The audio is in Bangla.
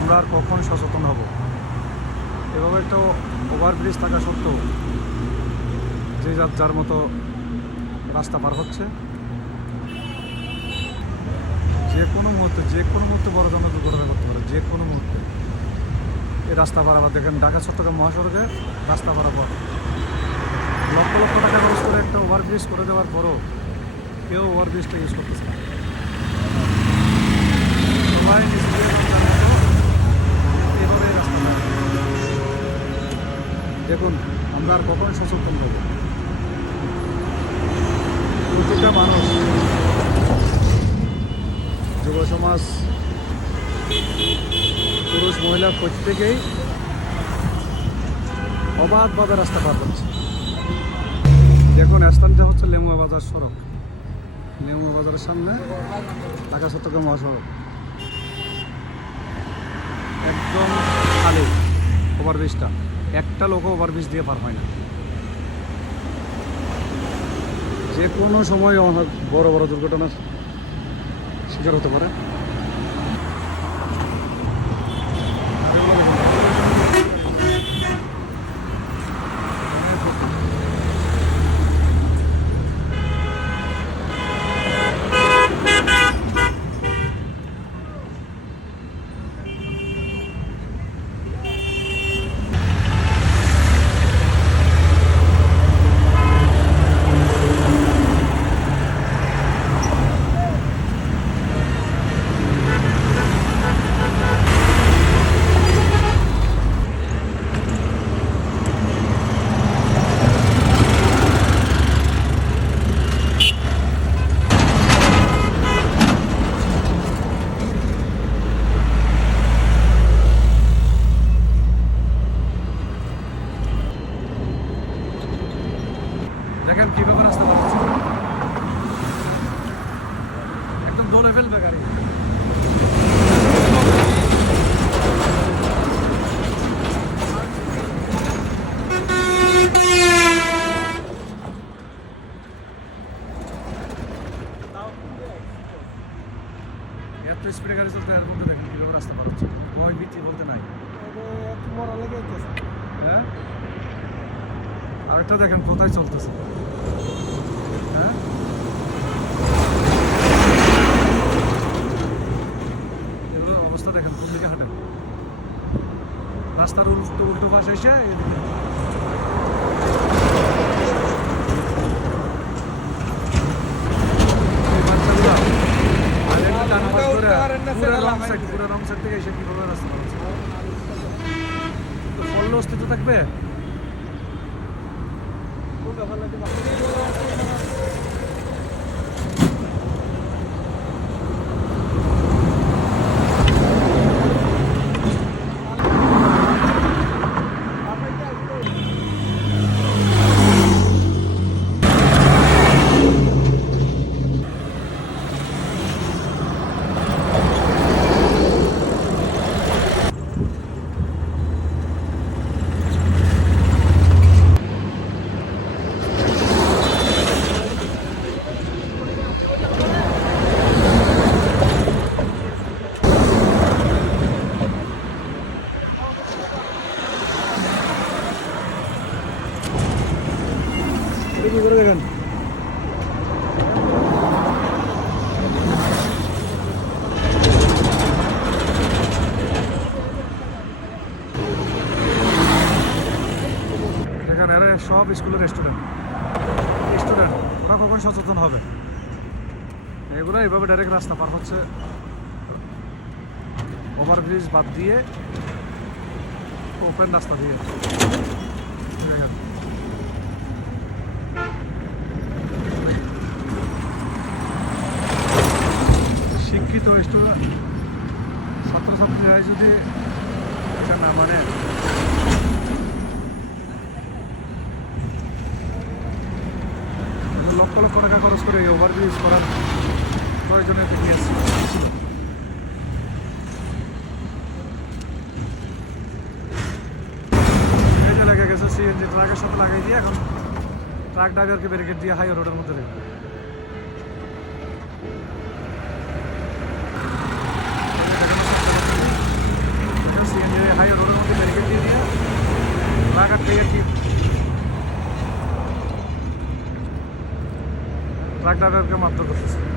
আমরা আর কখন সচেতন হব? এভাবে একটা ওভারব্রিজ থাকা সত্ত্বেও যে যার মতো রাস্তা পার হচ্ছে, যে কোনো মুহূর্তে বড় ধরনের দুর্ঘটনা করতে পারে, যে কোনো মুহূর্তে। এই রাস্তা পারাবার দেখেন, ঢাকা চট্টগ্রাম মহাসড়কে রাস্তা পারাবার লক্ষ লক্ষ টাকা খরচ করে একটা ওভারব্রিজ করে দেওয়ার পরও কেউ ওভারব্রিজটা ইউজ করতেছে না। সবাই নিজেদের এভাবে রাস্তা দেখুন, আমরা আর কখনোই সচেতন হব? প্রতিটা মানুষ, যুব সমাজ, পুরুষ মহিলা প্রত্যেকেই অবাধভাবে রাস্তা পার করছে। দেখুন, স্থানটা হচ্ছে লেমুয়া বাজার সড়ক। লেমুয়া বাজারের সামনে ঢাকা চট্টগ্রাম মহাসড়ক একদম খালি। ওভারব্রিজটা একটা লোকও ওভারব্রিজ দিয়ে পার হয় না। যে কোনো সময় বড় বড় দুর্ঘটনার শিকার হতে পারে। দেখেন কীভাবে রাস্তা পাচ্ছে, একদম দৌড়ে ফেলবে গাড়ি। এত স্পিডে গাড়ি চলতে, এর মধ্যে দেখেন কীভাবে রাস্তা পার হচ্ছে। ভয় ভীতি বলতে নাই। হ্যাঁ, আরেকটা দেখেন কোথায় চলতেছে। হ্যাঁ, এগুলো অবস্থা দেখেন, কোন দিকে হাঁটে। রাস্তার উল্টো পাশে এসে এদিকে পুরো রং সাইড থেকে এসে কীভাবে রাস্তা পার হচ্ছে? তো ফললে অস্তিত্ব থাকবে? করে দেখেন, এরা সব স্কুলের স্টুডেন্ট কখন সচেতন হবে? এগুলো এইভাবে ডাইরেক্ট রাস্তা পার হচ্ছে, ওভারব্রিজ বাদ দিয়ে ওপেন রাস্তা দিয়ে। শিক্ষিত ছাত্রছাত্রীরাই যদি এটা না মানে, লক্ষ লক্ষ টাকা খরচ করে ওভারব্রিজ করার প্রয়োজনীয় দিকে ছিল। এই যে লেগে গেছে সিএনজি ট্রাকের সাথে লাগাই দিয়ে, এখন ট্রাক ড্রাইভারকে ব্যারিকেড দিয়ে হাই রোডের মধ্যে রেখে। এই আর কি। ট্রাক ড্রাইভারকে মারধর করতেছে।